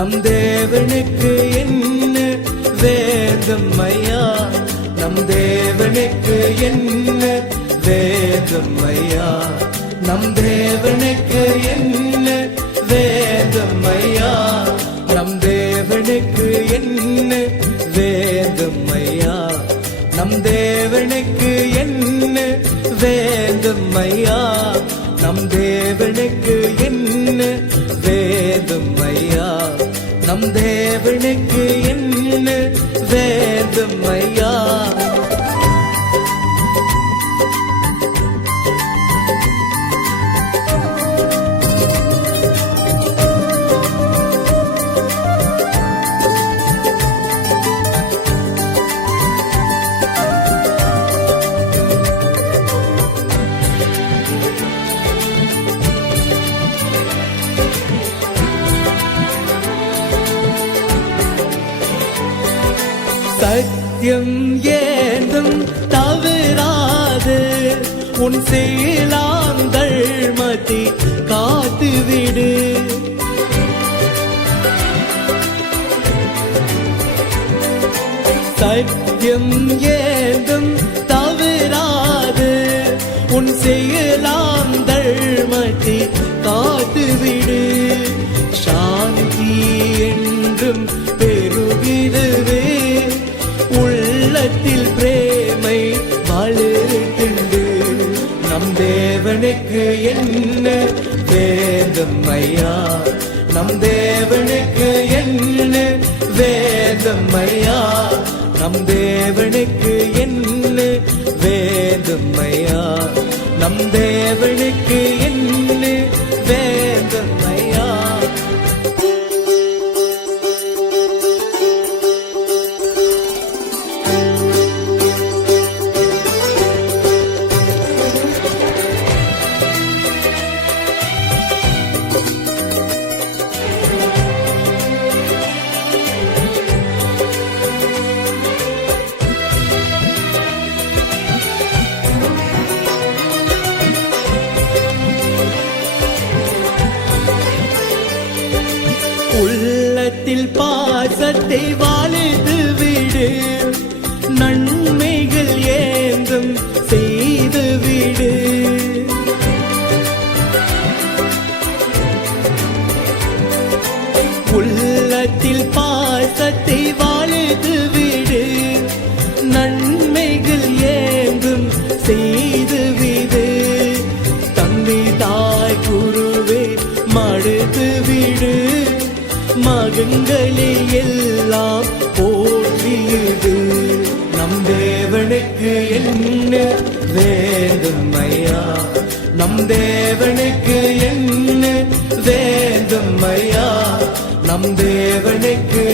நம் தேவனுக்கு என்ன வேண்டும் ஐயா, நம் தேவனுக்கு என்ன வேண்டும் ஐயா, நம் தேவனுக்கு என்ன வேண்டும் ஐயா, நம் தேவனுக்கு என்ன வேண்டும் ஐயா, நம் தேவனுக்கு என்ன வேண்டும் ஐயா, நம் தேவனுக்கு என்ன வேண்டும் ஐயா, நம் தேவனுக்கு என்ன வேண்டும் ஐயா. சத்தியம் ஏந்தும் தவறாது உன் செயலாங்கள் மதி காத்துவிடு. சத்தியம் ஏந்தும் தவறாது உன் செயலாங்கள் மதி காத்துவிடு. சாந்தி என்றும் பெருகிடுவே, உள்ளத்தில் பிரேமை வளர்த்துண்டு. நம் தேவனுக்கு என்ன வேண்டும் ஐயா, நம் தேவனுக்கு என்ன வேண்டும் ஐயா, நம் தேவனுக்கு என்ன வேண்டும் ஐயா, நம் தேவனுக்கு என்ன வேண்டும் ஐயா. உள்ளத்தில் பாசத்தை வாழ்த்து விடு, நன்மைகள் ஏந்தும் செய்து விடு. உள்ளத்தில் பாசத்தை வாழ்த்து விடு, நன்மைகள் ஏந்தும் செய்து விடு. தந்தை தாய் குருவே மடுத்து விடு, மகன்களே எல்லாம் போற்றியது. நம் தேவனுக்கு என்ன வேண்டும் ஐயா, நம் தேவனுக்கு என்ன வேண்டும் ஐயா, நம் தேவனுக்கு